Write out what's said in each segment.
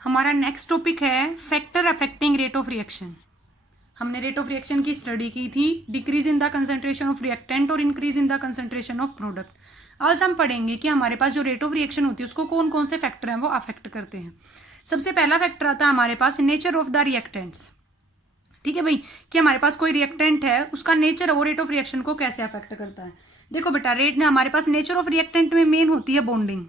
हमारा next topic है factor affecting rate of reaction. हमने रेट ऑफ रिएक्शन की स्टडी की थी, decrease in the concentration of reactant और increase in the concentration of product. आज हम पढ़ेंगे कि हमारे पास जो रेट ऑफ रिएक्शन होती है उसको कौन कौन से फैक्टर हैं वो अफेक्ट करते हैं। सबसे पहला फैक्टर आता है हमारे पास नेचर ऑफ द रिएक्टेंट्स। ठीक है भाई, कि हमारे पास कोई रिएक्टेंट है, उसका नेचर वो रेट ऑफ रिएक्शन को कैसे अफेक्ट करता है। देखो बेटा, रेट में हमारे पास नेचर ऑफ रिएक्टेंट में मेन होती है बॉन्डिंग।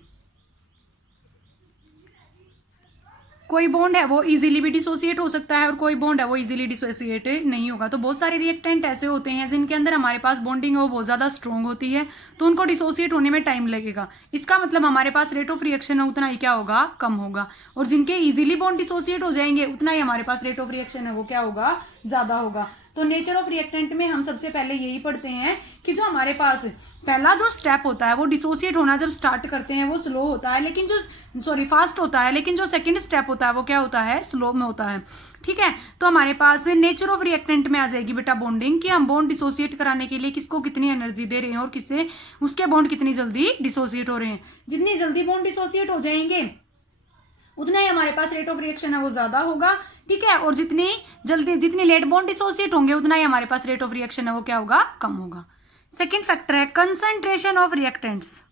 कोई बॉन्ड है वो इजीली भी डिसोसिएट हो सकता है और कोई बॉन्ड है वो इजीली डिसोसिएट नहीं होगा। तो बहुत सारे रिएक्टेंट ऐसे होते हैं जिनके अंदर हमारे पास बॉन्डिंग है वो बहुत ज़्यादा स्ट्रॉन्ग होती है, तो उनको डिसोसिएट होने में टाइम लगेगा। इसका मतलब हमारे पास रेट ऑफ रिएक्शन है उतना ही क्या होगा, कम होगा। और जिनके इजीली बॉन्ड डिसोसिएट हो जाएंगे उतना ही हमारे पास रेट ऑफ रिएक्शन है वो क्या होगा, ज़्यादा होगा। तो नेचर ऑफ रिएक्टेंट में हम सबसे पहले यही पढ़ते हैं कि जो हमारे पास पहला जो स्टेप होता है वो डिसोसिएट होना जब स्टार्ट करते हैं वो स्लो होता है, लेकिन जो फास्ट होता है, लेकिन जो सेकंड स्टेप होता है वो क्या होता है, स्लो में होता है। ठीक है, तो हमारे पास नेचर ऑफ रिएक्टेंट में आ जाएगी बेटा बॉन्डिंग, कि हम बॉन्ड डिसोसिएट कराने के लिए किसको कितनी एनर्जी दे रहे हैं और किससे उसके बॉन्ड कितनी जल्दी डिसोसिएट हो रहे हैं। जितनी जल्दी बॉन्ड डिसोसिएट हो जाएंगे उतना ही हमारे पास रेट ऑफ रिएक्शन है वो ज्यादा होगा। ठीक है, और जितनी लेट बॉन्ड डिसोसिएट होंगे उतना ही हमारे पास रेट ऑफ रिएक्शन है वो क्या होगा, कम होगा। सेकेंड फैक्टर है कंसंट्रेशन ऑफ रिएक्टेंट्स।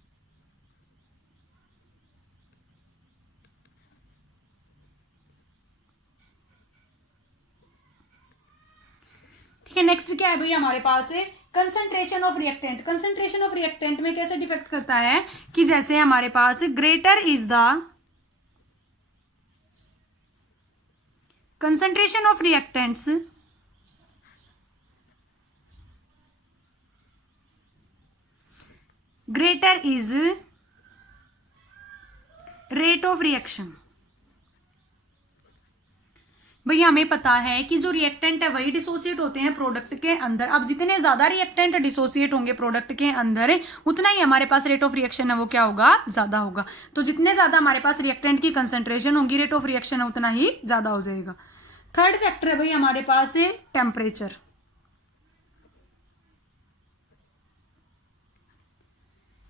ठीक है, नेक्स्ट क्या है भाई हमारे पास है concentration of reactant. Concentration of reactant में कैसे डिफेक्ट करता है कि जैसे हमारे पास greater is the concentration of reactants greater is rate of reaction। भैया हमें पता है कि जो रिएक्टेंट है वही डिसोसिएट होते हैं प्रोडक्ट के अंदर। अब जितने ज्यादा रिएक्टेंट डिसोसिएट होंगे प्रोडक्ट के अंदर उतना ही हमारे पास रेट ऑफ रिएक्शन है वो क्या होगा, ज्यादा होगा। तो जितने ज्यादा हमारे पास रिएक्टेंट की कंसंट्रेशन होगी रेट ऑफ रिएक्शन है उतना ही ज्यादा हो जाएगा। थर्ड फैक्टर है भाई हमारे पास है टेम्परेचर।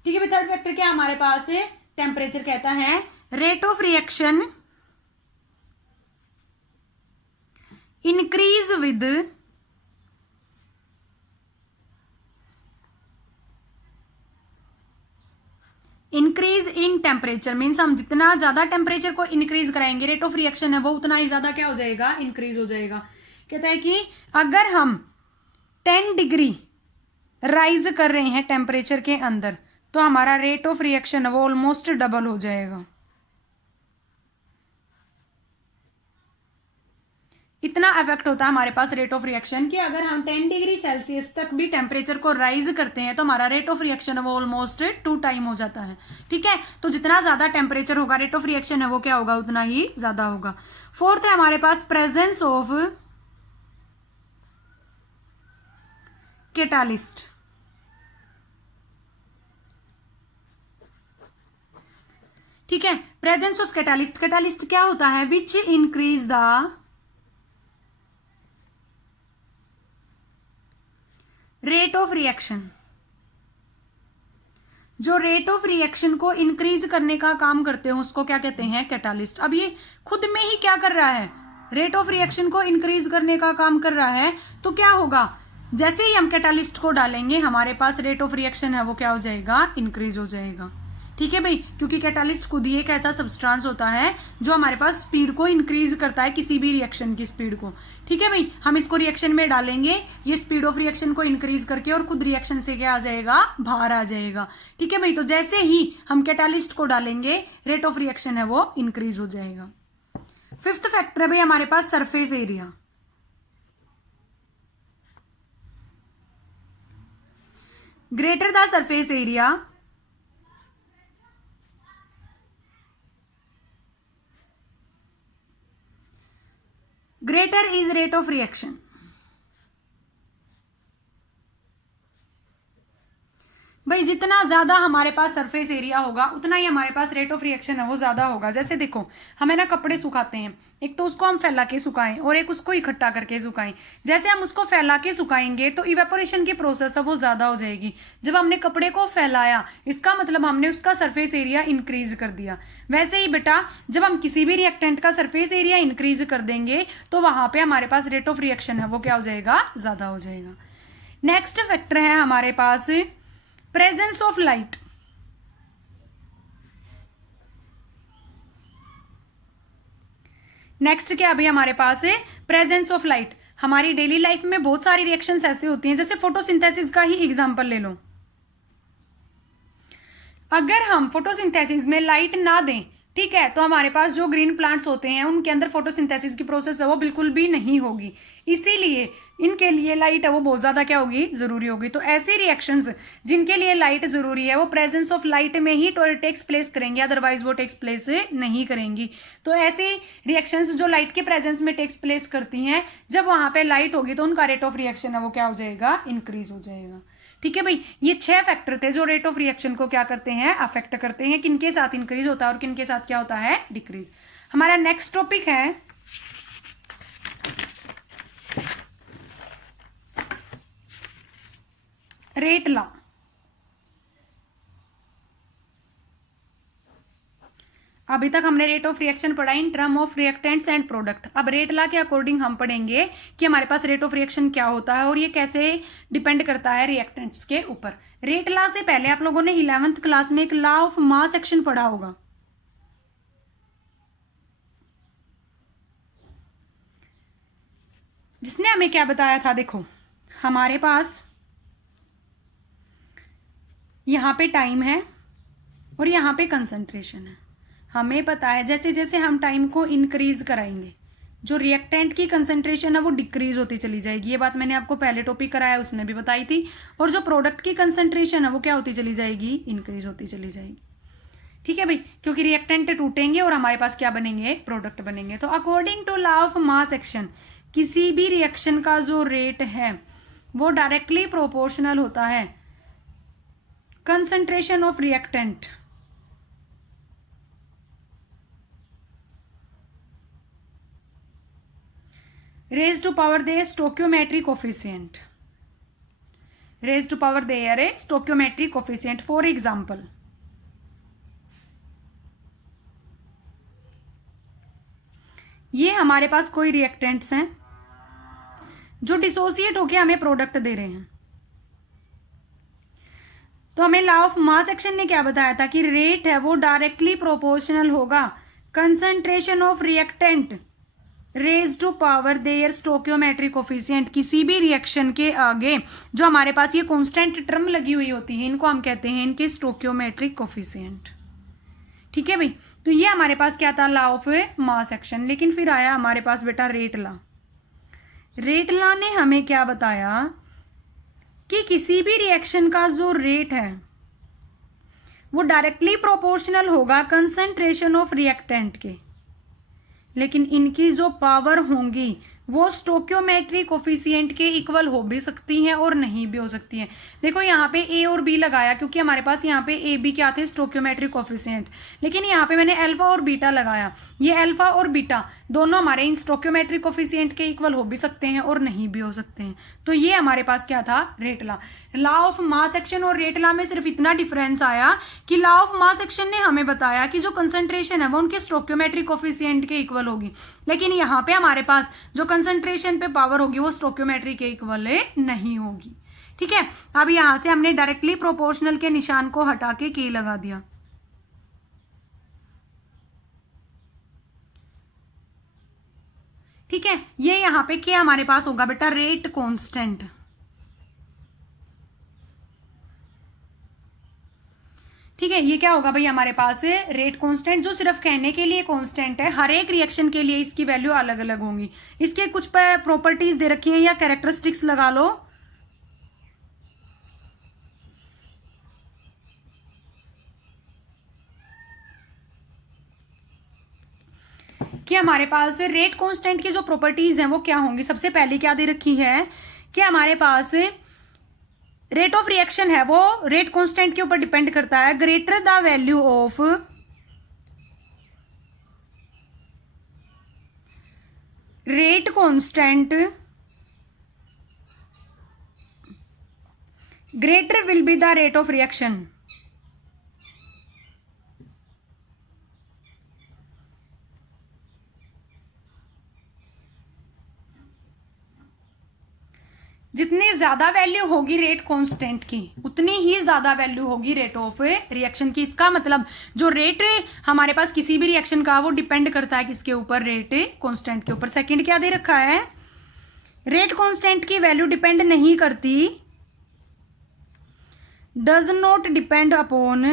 ठीक है भाई, थर्ड फैक्टर क्या हमारे पास है, टेम्परेचर। कहता है rate of reaction increase with increase in temperature. Means हम जितना ज्यादा टेम्परेचर को इंक्रीज कराएंगे रेट ऑफ रिएक्शन है वो उतना ही ज्यादा क्या हो जाएगा, इंक्रीज हो जाएगा। कहता है कि अगर हम 10 डिग्री राइज कर रहे हैं टेम्परेचर के अंदर तो हमारा रेट ऑफ रिएक्शन है वो ऑलमोस्ट डबल हो जाएगा। इतना इफेक्ट होता है हमारे पास रेट ऑफ रिएक्शन कि अगर हम 10 डिग्री सेल्सियस तक भी टेम्परेचर को राइज करते हैं तो हमारा रेट ऑफ रिएक्शन है वो ऑलमोस्ट 2 टाइम हो जाता है। ठीक है, तो जितना ज्यादा टेम्परेचर होगा रेट ऑफ रिएक्शन है वो क्या होगा, उतना ही ज्यादा होगा। फोर्थ है हमारे पास प्रेजेंस ऑफ कैटालिस्ट। ठीक है, प्रेजेंस ऑफ कैटालिस्ट। कैटालिस्ट क्या होता है, which increase the rate of reaction. जो रेट ऑफ रिएक्शन को इंक्रीज करने का काम करते हैं उसको क्या कहते हैं, कैटालिस्ट। अब ये खुद में ही क्या कर रहा है, रेट ऑफ रिएक्शन को इंक्रीज करने का काम कर रहा है। तो क्या होगा, जैसे ही हम कैटालिस्ट को डालेंगे हमारे पास रेट ऑफ रिएक्शन है वो क्या हो जाएगा, इंक्रीज हो जाएगा। ठीक है भाई, क्योंकि कैटालिस्ट खुद ही एक ऐसा सब्सटेंस होता है जो हमारे पास स्पीड को इंक्रीज करता है, किसी भी रिएक्शन की स्पीड को। ठीक है भाई, हम इसको रिएक्शन में डालेंगे, ये स्पीड ऑफ रिएक्शन को इंक्रीज करके और खुद रिएक्शन से क्या आ जाएगा, बाहर आ जाएगा। ठीक है भाई, तो जैसे ही हम कैटालिस्ट को डालेंगे रेट ऑफ रिएक्शन है वो इंक्रीज हो जाएगा। फिफ्थ फैक्टर है भाई हमारे पास surface area. Greater the surface area greater is rate of reaction। भाई भाई जितना ज़्यादा हमारे पास सरफेस एरिया होगा उतना ही हमारे पास रेट ऑफ रिएक्शन है वो ज़्यादा होगा। जैसे देखो, हमें ना कपड़े सुखाते हैं, एक तो उसको हम फैला के सुखाएं और एक उसको इकट्ठा करके सुखाएं। जैसे हम उसको फैला के सुखाएंगे तो इवेपोरेशन की प्रोसेस है वो ज़्यादा हो जाएगी। जब हमने कपड़े को फैलाया इसका मतलब हमने उसका सरफेस एरिया इंक्रीज कर दिया। वैसे ही बेटा जब हम किसी भी रिएक्टेंट का सरफेस एरिया इंक्रीज कर देंगे तो वहाँ पर हमारे पास रेट ऑफ रिएक्शन है वो क्या हो जाएगा, ज़्यादा हो जाएगा। नेक्स्ट फैक्टर है हमारे पास प्रेजेंस ऑफ लाइट। नेक्स्ट क्या अभी हमारे पास है प्रेजेंस ऑफ लाइट। हमारी डेली लाइफ में बहुत सारी रिएक्शंस ऐसे होती हैं, जैसे फोटोसिंथेसिस का ही एग्जांपल ले लो। अगर हम फोटोसिंथेसिस में लाइट ना दें, ठीक है, तो हमारे पास जो ग्रीन प्लांट्स होते हैं उनके अंदर फोटोसिंथेसिस की प्रोसेस है वो बिल्कुल भी नहीं होगी। इसीलिए इनके लिए लाइट है वो बहुत ज़्यादा क्या होगी, ज़रूरी होगी। तो ऐसी रिएक्शंस जिनके लिए लाइट ज़रूरी है वो प्रेजेंस ऑफ लाइट में ही टेक्स प्लेस करेंगे, अदरवाइज वो टेक्स प्लेस नहीं करेंगी। तो ऐसी रिएक्शंस जो लाइट के प्रेजेंस में टेक्स प्लेस करती हैं, जब वहाँ पे लाइट होगी तो उनका रेट ऑफ रिएक्शन है वो क्या हो जाएगा, इंक्रीज हो जाएगा। ठीक है भाई, ये 6 फैक्टर थे जो रेट ऑफ रिएक्शन को क्या करते हैं, अफेक्ट करते हैं, किनके साथ इंक्रीज होता है और किनके साथ क्या होता है, डिक्रीज। हमारा नेक्स्ट टॉपिक है रेट लॉ। अभी तक हमने रेट ऑफ रिएक्शन पढ़ा in term of reactants and product. अब रेट लॉ के अकॉर्डिंग हम पढ़ेंगे कि हमारे पास रेट ऑफ रिएक्शन क्या होता है और ये कैसे डिपेंड करता है रिएक्टेंट्स के ऊपर। रेट लॉ से पहले आप लोगों ने 11th क्लास में एक लॉ ऑफ मास एक्शन पढ़ा होगा। जिसने हमें क्या बताया था, देखो हमारे पास यहाँ पे टाइम है और यहाँ पे कंसंट्रेशन है। हमें पता है जैसे जैसे हम टाइम को इंक्रीज कराएंगे जो रिएक्टेंट की कंसंट्रेशन है वो डिक्रीज होती चली जाएगी। ये बात मैंने आपको पहले टॉपिक कराया उसमें भी बताई थी। और जो प्रोडक्ट की कंसंट्रेशन है वो क्या होती चली जाएगी, इंक्रीज होती चली जाएगी। ठीक है भाई, क्योंकि रिएक्टेंट टूटेंगे और हमारे पास क्या बनेंगे, प्रोडक्ट बनेंगे। तो according to law of mass action किसी भी रिएक्शन का जो रेट है वो डायरेक्टली प्रोपोर्शनल होता है concentration of reactant raised to power the stoichiometric coefficient, raised to power the stoichiometric coefficient। for example, ये हमारे पास कोई रिएक्टेंट्स हैं जो डिसोसिएट होके हमें प्रोडक्ट दे रहे हैं। तो हमें लॉ ऑफ मास एक्शन ने क्या बताया था कि रेट है वो डायरेक्टली प्रोपोर्शनल होगा concentration of reactant raise to power their stoichiometric coefficient. किसी भी रिएक्शन के आगे जो हमारे पास ये कांस्टेंट टर्म लगी हुई होती है इनको हम कहते हैं इनके स्टोक्योमेट्रिक कोफिशिएंट। ठीक है भाई, तो ये हमारे पास क्या था, लॉ ऑफ मास एक्शन। लेकिन फिर आया हमारे पास बेटा रेट लॉ। रेट लॉ ने हमें क्या बताया कि किसी भी रिएक्शन का जो रेट है वो डायरेक्टली प्रोपोर्शनल होगा कंसंट्रेशन ऑफ रिएक्टेंट के, लेकिन इनकी जो पावर होंगी वो स्टोक्योमेट्रिक कोफिशिएंट के इक्वल हो भी सकती हैं और नहीं भी हो सकती हैं। देखो यहाँ पे ए और बी लगाया क्योंकि हमारे पास यहाँ पे ए बी क्या थे, स्टोक्योमेट्रिक कोफिशिएंट। लेकिन यहाँ पे मैंने अल्फा और बीटा लगाया, ये अल्फा और बीटा दोनों हमारे इन स्टोक्योमेट्रिक कोफिशिएंट के इक्वल हो भी सकते हैं और नहीं भी हो सकते हैं। तो ये हमारे पास क्या था, rate law. Law of mass action और रेट लॉ में सिर्फ इतना डिफरेंस आया कि लॉ ऑफ मास एक्शन ने हमें बताया कि जो कंसंट्रेशन है वो उनके स्टोक्योमेट्रिक कोफिशिएंट के इक्वल होगी, लेकिन यहाँ पे हमारे पास जो कंसंट्रेशन पे पावर होगी वो स्टोक्योमेट्रिक के इक्वल नहीं होगी। ठीक है, अब यहां से हमने डायरेक्टली प्रोपोर्शनल के निशान को हटा के के लगा दिया। ठीक है, ये यहां पे के हमारे पास होगा बेटा रेट कांस्टेंट। ठीक है, ये क्या होगा भाई हमारे पास रेट कांस्टेंट, जो सिर्फ कहने के लिए कांस्टेंट है। हर एक रिएक्शन के लिए इसकी वैल्यू अलग अलग होंगी। इसके कुछ प्रॉपर्टीज दे रखी हैं या कैरेक्टरिस्टिक्स लगा लो। कि हमारे पास रेट कांस्टेंट की जो प्रॉपर्टीज हैं वो क्या होंगी। सबसे पहले क्या दे रखी है कि हमारे पास रेट ऑफ रिएक्शन है वो रेट कांस्टेंट के ऊपर डिपेंड करता है। Greater the value of rate constant greater will be the rate of reaction। जितनी ज्यादा वैल्यू होगी रेट कांस्टेंट की उतनी ही ज्यादा वैल्यू होगी रेट ऑफ रिएक्शन की। इसका मतलब जो रेट हमारे पास किसी भी रिएक्शन का वो डिपेंड करता है किसके ऊपर, रेट कांस्टेंट के ऊपर। सेकंड क्या दे रखा है, रेट कांस्टेंट की वैल्यू डिपेंड नहीं करती, does not depend upon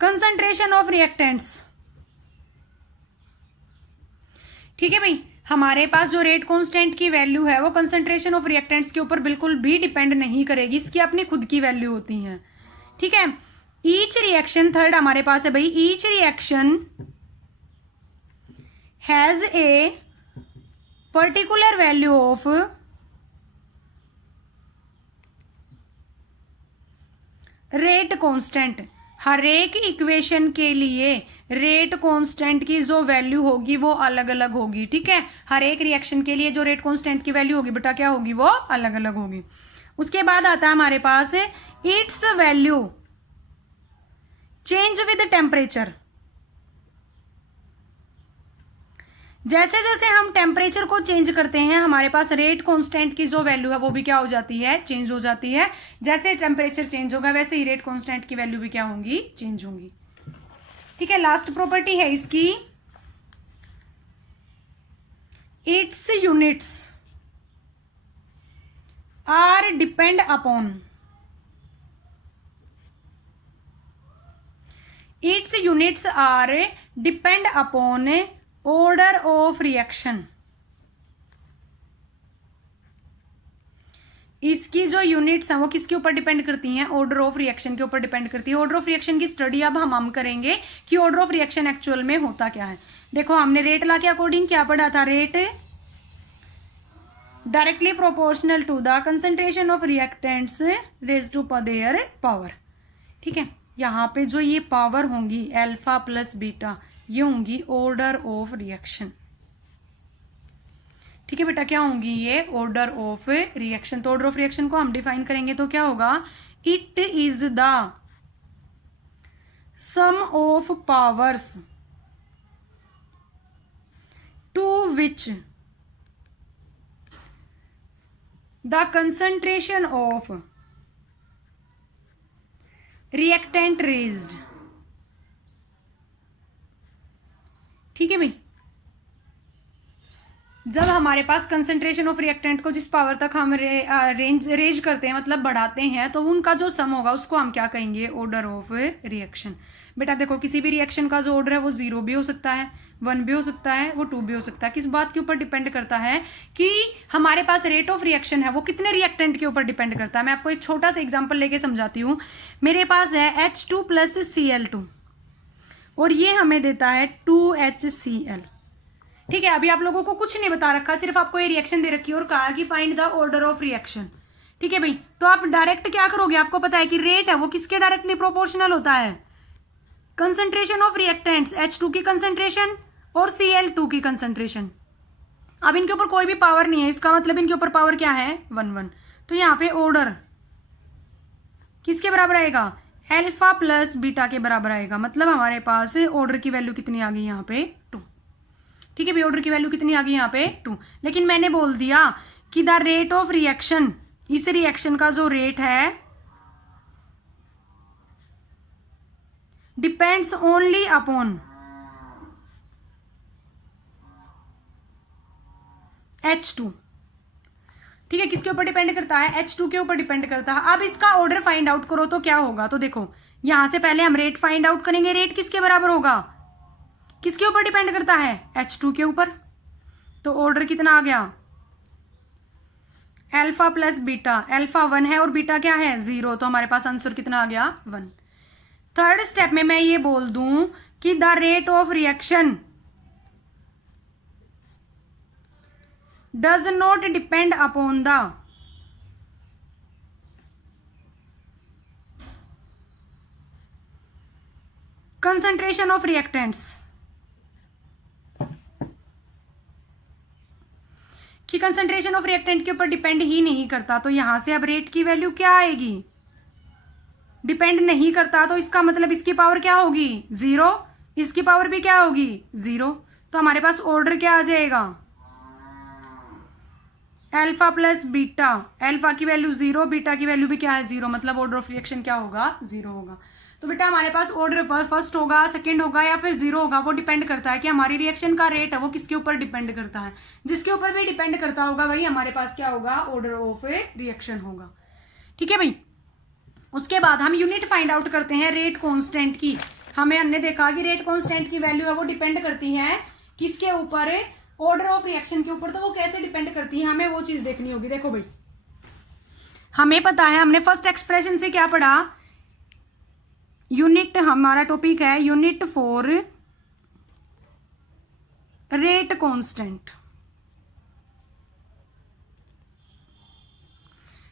concentration of reactants। ठीक है भाई, हमारे पास जो रेट कांस्टेंट की वैल्यू है वो कंसंट्रेशन ऑफ रिएक्टेंट्स के ऊपर बिल्कुल भी डिपेंड नहीं करेगी, इसकी अपनी खुद की वैल्यू होती है। ठीक है, ईच रिएक्शन, थर्ड हमारे पास है भाई, each reaction has a particular value of rate constant. हर एक इक्वेशन के लिए रेट कांस्टेंट की जो वैल्यू होगी वो अलग अलग होगी। ठीक है, हर एक रिएक्शन के लिए जो रेट कांस्टेंट की वैल्यू होगी बेटा क्या होगी, वो अलग अलग होगी। उसके बाद आता है हमारे पास its value change with temperature. जैसे जैसे हम टेम्परेचर को चेंज करते हैं हमारे पास रेट कांस्टेंट की जो वैल्यू है वो भी क्या हो जाती है, चेंज हो जाती है। जैसे टेम्परेचर चेंज होगा वैसे ही रेट कांस्टेंट की वैल्यू भी क्या होंगी, चेंज होंगी। ठीक है, लास्ट प्रॉपर्टी है इसकी, its units are depend upon, its units are depend upon order of reaction. इसकी जो यूनिट्स हैं वो किसके ऊपर डिपेंड करती हैं, ऑर्डर ऑफ रिएक्शन के ऊपर डिपेंड करती है। ऑर्डर ऑफ रिएक्शन की स्टडी अब हम करेंगे कि ऑर्डर ऑफ रिएक्शन एक्चुअल में होता क्या है। देखो हमने रेट लॉ के अकॉर्डिंग क्या पढ़ा था, rate directly proportional to the concentration of reactants raise to their power. ठीक है, यहाँ पे जो ये पावर होंगी अल्फा प्लस बीटा ये होंगी ऑर्डर ऑफ रिएक्शन। ठीक है बेटा, क्या होंगी ये, ऑर्डर ऑफ रिएक्शन। तो ऑर्डर ऑफ रिएक्शन को हम डिफाइन करेंगे तो क्या होगा, it is the sum of powers to which the concentration of reactant raised. ठीक है भाई, जब हमारे पास कंसंट्रेशन ऑफ रिएक्टेंट को जिस पावर तक हम रेज करते हैं मतलब बढ़ाते हैं तो उनका जो सम होगा उसको हम क्या कहेंगे, ऑर्डर ऑफ रिएक्शन। बेटा देखो किसी भी रिएक्शन का जो ऑर्डर है वो 0 भी हो सकता है, 1 भी हो सकता है, वो 2 भी हो सकता है। किस बात के ऊपर डिपेंड करता है कि हमारे पास रेट ऑफ रिएक्शन है वो कितने रिएक्टेंट के ऊपर डिपेंड करता है। मैं आपको एक छोटा सा एग्जाम्पल लेके समझाती हूँ। मेरे पास है H2 + Cl2 और ये हमें देता है 2HCl। ठीक है, अभी आप लोगों को कुछ नहीं बता रखा, सिर्फ आपको ये रिएक्शन दे रखी है और कहा कि find the order of reaction. ठीक है भाई, तो आप डायरेक्ट क्या करोगे, आपको पता है कि रेट है वो किसके डायरेक्टली प्रोपोर्शनल होता है, कंसंट्रेशन ऑफ रिएक्टेंट्स H2 की कंसंट्रेशन और Cl2 की कंसंट्रेशन। अब इनके ऊपर कोई भी पावर नहीं है, इसका मतलब इनके ऊपर पावर क्या है, 1 तो यहाँ पे ऑर्डर किसके बराबर आएगा, अल्फा प्लस बीटा के बराबर आएगा। मतलब हमारे पास ऑर्डर की वैल्यू कितनी आ गई यहाँ पे, 2। ठीक है भाई, ऑर्डर की वैल्यू कितनी आ गई यहाँ पे, 2। लेकिन मैंने बोल दिया कि द रेट ऑफ रिएक्शन, इस रिएक्शन का जो रेट है डिपेंड्स ओनली अपॉन H2। ठीक है, किसके ऊपर डिपेंड करता है, H2 के ऊपर डिपेंड करता है। अब इसका ऑर्डर फाइंड आउट करो तो क्या होगा, तो देखो यहां से पहले हम रेट फाइंड आउट करेंगे। रेट किसके बराबर होगा, किसके ऊपर डिपेंड करता है, H2 के ऊपर। तो ऑर्डर कितना आ गया, अल्फा प्लस बीटा। अल्फा 1 है और बीटा क्या है, 0। तो हमारे पास आंसर कितना आ गया, 1। थर्ड स्टेप में मैं ये बोल दूं कि the rate of reaction does not depend upon the concentration of reactants, कि कंसंट्रेशन ऑफ रिएक्टेंट के ऊपर डिपेंड ही नहीं करता। तो यहां से अब रेट की वैल्यू क्या आएगी, डिपेंड नहीं करता, तो इसका मतलब इसकी पावर क्या होगी 0, इसकी पावर भी क्या होगी 0। तो हमारे पास ऑर्डर क्या आ जाएगा, अल्फा प्लस बीटा, अल्फा की वैल्यू 0, बीटा की वैल्यू भी क्या है 0, मतलब ऑर्डर ऑफ रिएक्शन क्या होगा 0 होगा। तो बेटा हमारे पास ऑर्डर फर्स्ट होगा, सेकंड होगा या फिर 0 होगा, वो डिपेंड करता है कि हमारी रिएक्शन का रेट है वो किसके ऊपर डिपेंड करता है। जिसके ऊपर भी डिपेंड करता होगा वही हमारे पास क्या होगा, ऑर्डर ऑफ ए रिएक्शन होगा। ठीक है भाई। उसके बाद हम यूनिट फाइंड आउट करते हैं रेट कांस्टेंट की। हमने देखा कि रेट कांस्टेंट की वैल्यू है वो डिपेंड करती है किसके ऊपर, ऑर्डर ऑफ रिएक्शन के ऊपर। तो वो कैसे डिपेंड करती है हमें वो चीज देखनी होगी। देखो भाई हमें पता है, हमने फर्स्ट एक्सप्रेशन से क्या पढ़ा, यूनिट, हमारा टॉपिक है यूनिट फॉर रेट कांस्टेंट,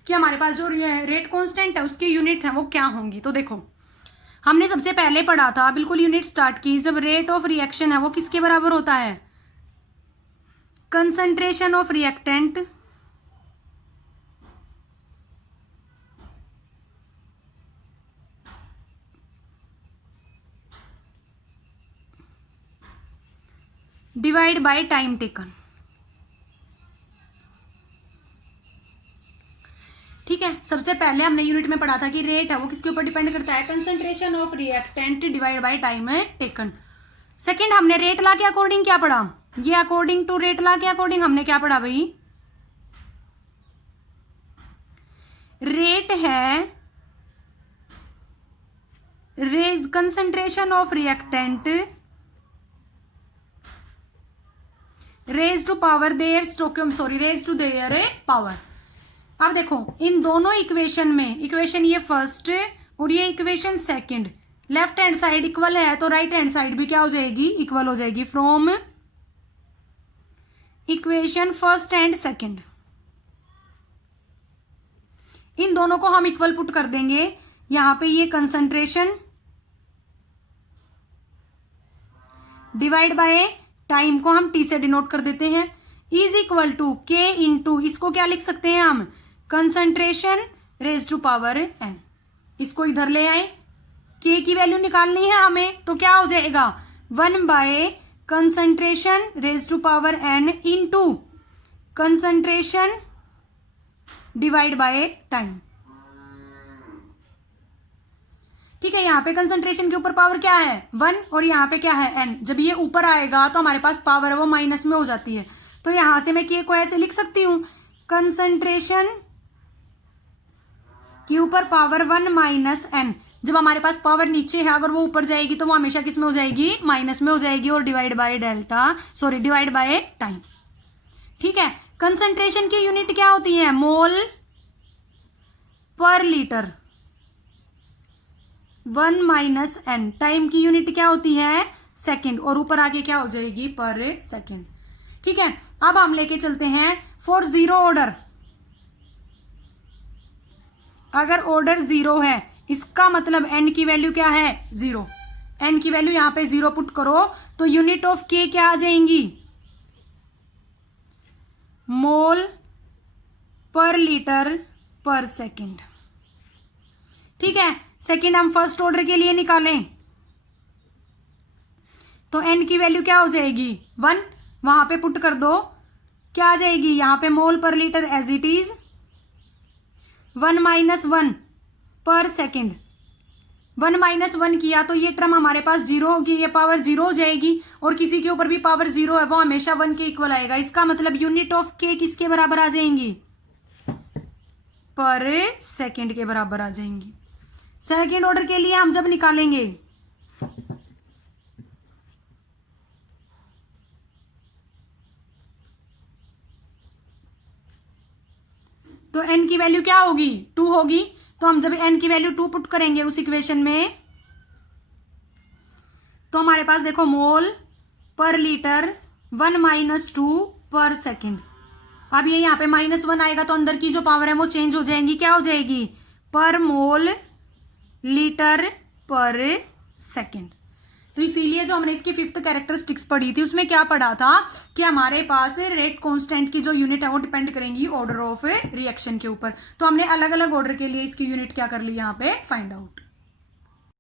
कि हमारे पास जो रेट कांस्टेंट है उसकी यूनिट है वो क्या होंगी। तो देखो हमने सबसे पहले पढ़ा था, बिल्कुल यूनिट स्टार्ट की, जब रेट ऑफ रिएक्शन है वो किसके बराबर होता है, concentration of reactant divide by time taken. ठीक है, सबसे पहले हमने यूनिट में पढ़ा था कि रेट है वो किसके ऊपर डिपेंड करता है, concentration of reactant divide by time taken. Second हमने रेट लॉ के अकॉर्डिंग क्या पढ़ा, ये अकॉर्डिंग टू रेट लॉ के अकॉर्डिंग हमने क्या पढ़ा भाई, रेट है raise concentration of reactant raise to power their stoichiometry, sorry raise to their power. अब देखो इन दोनों इक्वेशन में, इक्वेशन ये फर्स्ट और ये equation second, left hand side equal है तो राइट हैंड साइड भी क्या हो जाएगी, इक्वल हो जाएगी। From equation first and second in दोनों को हम इक्वल पुट कर देंगे। यहां पे ये कंसंट्रेशन डिवाइड बाय टाइम को हम टी से डिनोट कर देते हैं, is equal to K into, इसको क्या लिख सकते हैं हम, concentration raise to power N. इसको इधर ले आए, के की वैल्यू निकालनी है हमें, तो क्या हो जाएगा 1 by concentration raise to power N into concentration divide by time. ठीक है, यहां पे कंसंट्रेशन के ऊपर पावर क्या है 1 और यहां पे क्या है n। जब ये ऊपर आएगा तो हमारे पास पावर है वो माइनस में हो जाती है, तो यहां से मैं के को ऐसे लिख सकती हूं, कंसंट्रेशन के ऊपर पावर 1 माइनस n। जब हमारे पास पावर नीचे है अगर वो ऊपर जाएगी तो वो हमेशा किस में हो जाएगी, माइनस में हो जाएगी, और divide by delta, sorry divide by time. ठीक है, कंसंट्रेशन की यूनिट क्या होती है, मोल per litre, 1 minus n। Time की यूनिट क्या होती है, सेकंड, और ऊपर आगे क्या हो जाएगी, पर सेकंड। ठीक है, अब हम लेके चलते हैं फॉर 0 ऑर्डर। अगर ऑर्डर 0 है इसका मतलब n की वैल्यू क्या है 0, n की वैल्यू यहां पे 0 पुट करो तो यूनिट ऑफ k क्या आ जाएंगी, मोल पर लीटर पर सेकंड। ठीक है, सेकंड हम फर्स्ट ऑर्डर के लिए निकालें तो n की वैल्यू क्या हो जाएगी 1, वहां पे पुट कर दो, क्या आ जाएगी यहां पे mole per litre as it is 1 minus 1 per second. 1 minus 1 किया तो ये टर्म हमारे पास 0 होगी, ये पावर 0 हो जाएगी, और किसी के ऊपर भी पावर 0 है वो हमेशा 1 के इक्वल आएगा। इसका मतलब यूनिट ऑफ k किसके बराबर आ जाएंगी, पर सेकंड के बराबर आ जाएंगी। सेकंड ऑर्डर के लिए हम जब निकालेंगे तो n की वैल्यू क्या होगी 2 होगी, तो हम जब n की वैल्यू 2 पुट करेंगे उस इक्वेशन में तो हमारे पास देखो मोल पर लीटर 1 माइनस 2 पर सेकंड। अब ये यहाँ पे -1 आएगा तो अंदर की जो पावर है वो चेंज हो जाएंगी, क्या हो जाएगी, पर मोल लीटर पर सेकेंड। तो इसीलिए जो हमने इसकी 5th कैरेक्टरिस्टिक्स पढ़ी थी उसमें क्या पढ़ा था कि हमारे पास रेट कांस्टेंट की जो यूनिट है वो डिपेंड करेंगी ऑर्डर ऑफ रिएक्शन के ऊपर। तो हमने अलग अलग ऑर्डर के लिए इसकी यूनिट क्या कर ली यहाँ पे फाइंड आउट।